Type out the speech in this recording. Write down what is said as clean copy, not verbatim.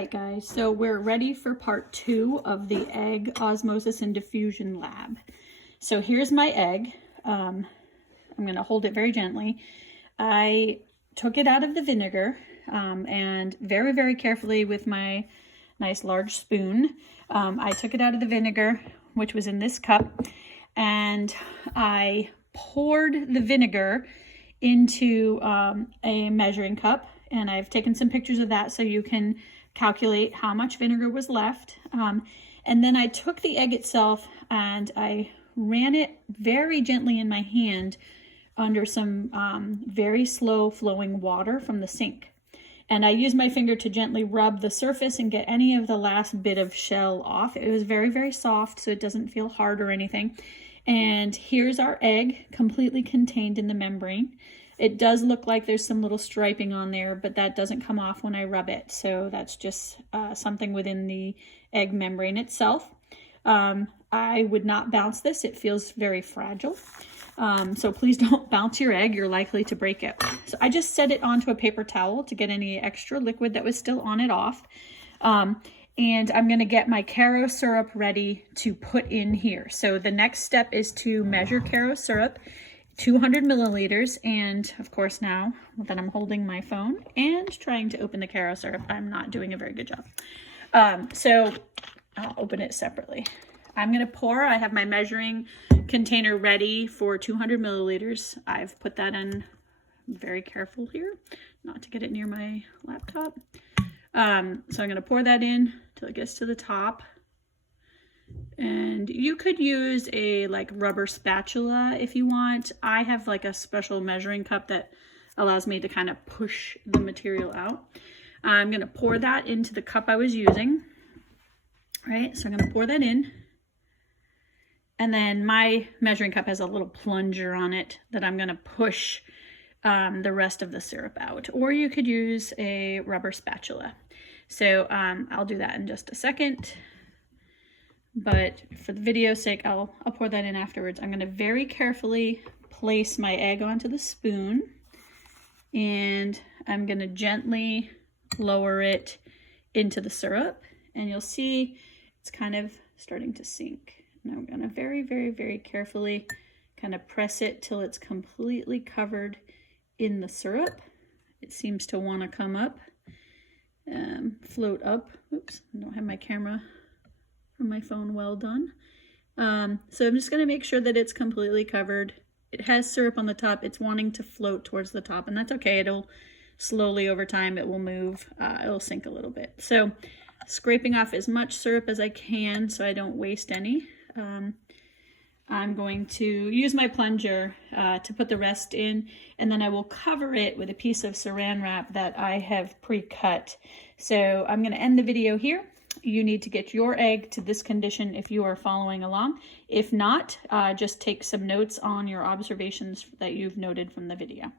right, guys, so we're ready for part 2 of the egg osmosis and diffusion lab. So here's my egg. I'm going to hold it very gently. I took it out of the vinegar and very, very carefully with my nice large spoon, I took it out of the vinegar, which was in this cup, and I poured the vinegar into a measuring cup. And I've taken some pictures of that so you can calculate how much vinegar was left. And then I took the egg itself and I ran it very gently in my hand under some very slow flowing water from the sink. And I used my finger to gently rub the surface and get any of the last bit of shell off. It was very, very soft, so it doesn't feel hard or anything. And here's our egg completely contained in the membrane. It does look like there's some little striping on there, but that doesn't come off when I rub it. So that's just something within the egg membrane itself. I would not bounce this. It feels very fragile. So please don't bounce your egg. You're likely to break it. So I just set it onto a paper towel to get any extra liquid that was still on it off. And I'm going to get my Caro syrup ready to put in here. So the next step is to measure Caro syrup. 200 milliliters, and of course now that I'm holding my phone and trying to open the Caro syrup, I'm not doing a very good job. So I'll open it separately. I'm going to pour. I have my measuring container ready for 200 milliliters. I've put that in. I'm very careful here not to get it near my laptop. So I'm going to pour that in till it gets to the top. And you could use a rubber spatula if you want. I have like a special measuring cup that allows me to kind of push the material out. I'm going to pour that into the cup I was using. All right, so I'm going to pour that in. And then my measuring cup has a little plunger on it that I'm going to push the rest of the syrup out. Or you could use a rubber spatula. So I'll do that in just a second. But for the video's sake, I'll pour that in afterwards. I'm going to very carefully place my egg onto the spoon, and I'm going to gently lower it into the syrup, and you'll see it's kind of starting to sink. And I'm going to very, very, very carefully kind of press it till it's completely covered in the syrup. It seems to want to come up, float up. Oops, I don't have my camera on my phone well done. So I'm just going to make sure that it's completely covered. It has syrup on the top. It's wanting to float towards the top, and that's okay. It'll slowly over time, it will move. It'll sink a little bit. So scraping off as much syrup as I can so I don't waste any. I'm going to use my plunger to put the rest in, and then I will cover it with a piece of saran wrap that I have pre-cut. So I'm going to end the video here. You need to get your egg to this condition if you are following along. If not, just take some notes on your observations that you've noted from the video.